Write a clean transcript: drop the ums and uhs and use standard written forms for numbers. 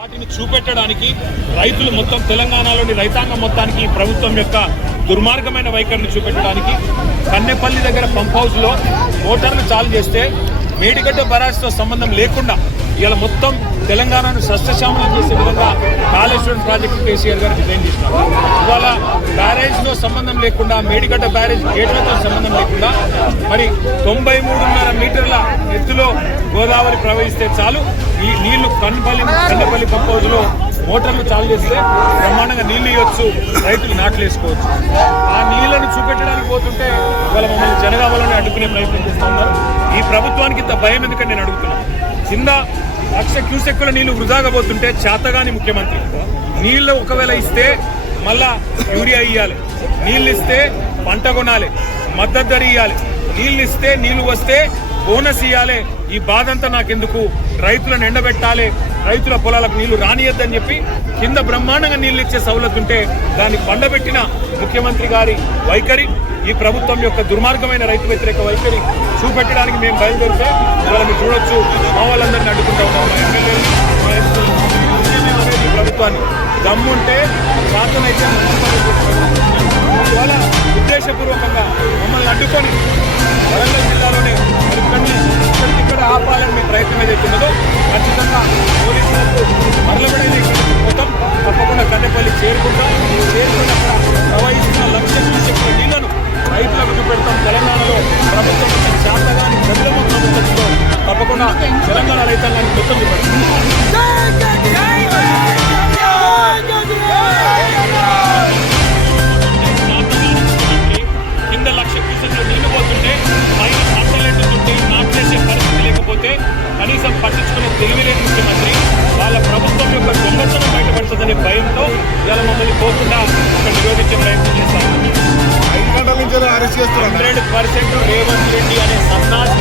వాటిని చూపెట్టడానికి రైతులు మొత్తం తెలంగాణలోని రైతాంగం మొత్తానికి ప్రభుత్వం యొక్క దుర్మార్గమైన వైఖరిని చూపెట్టడానికి కన్నెపల్లి దగ్గర పంప్ హౌస్ లో మోటార్లు చాలు చేస్తే మేడిగడ్డ బరాజ్తో సంబంధం లేకుండా ఇలా మొత్తం తెలంగాణను సస్యశ్యామలం చేసే విధంగా కాళేశ్వరం ప్రాజెక్టు కేసీఆర్ గారు డిజైన్ చేసినారు. ఇవాళ బ్యారేజ్తో సంబంధం లేకుండా మేడిగడ్డ బ్యారేజ్ గేట్లతో సంబంధం లేకుండా మరి 93.5 మీటర్ల ఎత్తులో గోదావరి ప్రవహిస్తే చాలు ఈ నీళ్లు కన్నెపల్లి పంప్ హౌస్ లో మోటార్లు చాలు చేస్తే బ్రహ్మాండంగా నీళ్లు ఇవ్వచ్చు, రైతులు నాట్లు వేసుకోవచ్చు. ఆ నీళ్లను చూపెట్టడానికి పోతుంటే ఇవాళ మమ్మల్ని జనగామలోనే అడ్డుకునే ప్రయత్నం చేస్తూ ఉన్నారు. ఈ ప్రభుత్వానికి ఇంత భయం ఎందుకని నేను అడుగుతున్నాను. కింద 1,00,000 క్యూసెక్కుల నీళ్లు వృధాగా పోతుంటే చేతగాని ముఖ్యమంత్రి నీళ్లు ఒకవేళ ఇస్తే మళ్ళా యూరియా ఇవ్వాలి, నీళ్ళు ఇస్తే పంట కొనాలి, మద్దతు ధర ఇవ్వాలి, నీళ్ళు ఇస్తే నీళ్లు వస్తే బోనస్ ఇవ్వాలి. ఈ బాధ అంతా నాకెందుకు, రైతులను ఎండబెట్టాలి, రైతుల పొలాలకు నీళ్లు రానియద్దని చెప్పి కింద బ్రహ్మాండంగా నీళ్లు ఇచ్చే సౌలత్ ఉంటే దాన్ని పండబెట్టిన ముఖ్యమంత్రి గారి వైఖరి, ఈ ప్రభుత్వం యొక్క దుర్మార్గమైన రైతు వ్యతిరేక వైఖరి చూపెట్టడానికి మేము బయలుదేరితే ఇవాళ మీరు చూడొచ్చు మా వాళ్ళందరినీ అడ్డుకుంటా ఉన్నాం. మా ఎమ్మెల్యేలు, మా ఎంపీలు ఈ ప్రభుత్వాన్ని దమ్ముంటే శాతనైతే ఇవాళ ఉద్దేశపూర్వకంగా మమ్మల్ని అడ్డుకొని వరంగల్ జిల్లాలోనే ఇక్కడ ఆపాలని మీ ప్రయత్నం ఏదైతే ఉన్నదో ఖచ్చితంగా పోలీసులకు మరలబడేది మొత్తం తప్పకుండా కన్నెపల్లి చేరుకుంటాం. అక్కడ ప్రవహిస్తున్న 1,00,000 క్యూసెక్కుల నీళ్లను రైతులకు చూపెడతాం. తెలంగాణలో ప్రభుత్వం శాతగాని ప్రజల ప్రభుత్వంలో తప్పకుండా తెలంగాణ రైతాంగాన్ని మొత్తం కింద 1,00,000 క్యూసెక్కుల నీళ్లు పోతుంటే పైన పంటలు ఎండుతుంటే నాటేసే పరిస్థితి లేకపోతే కనీసం పట్టించుకునే తెలివిలేని ముఖ్యమంత్రి వాళ్ళ ప్రభుత్వం యొక్క దొంగతనం బయటపడుతుందనే భయంతో ఇవాళ మమ్మల్ని పోకుండా అక్కడ నిరోధించే ప్రయత్నం చేస్తాం. 5 గంటల నుంచి అరెస్ట్ చేస్తున్నారు. 100% రేవంత్ రెడ్డి అనే సన్నాసి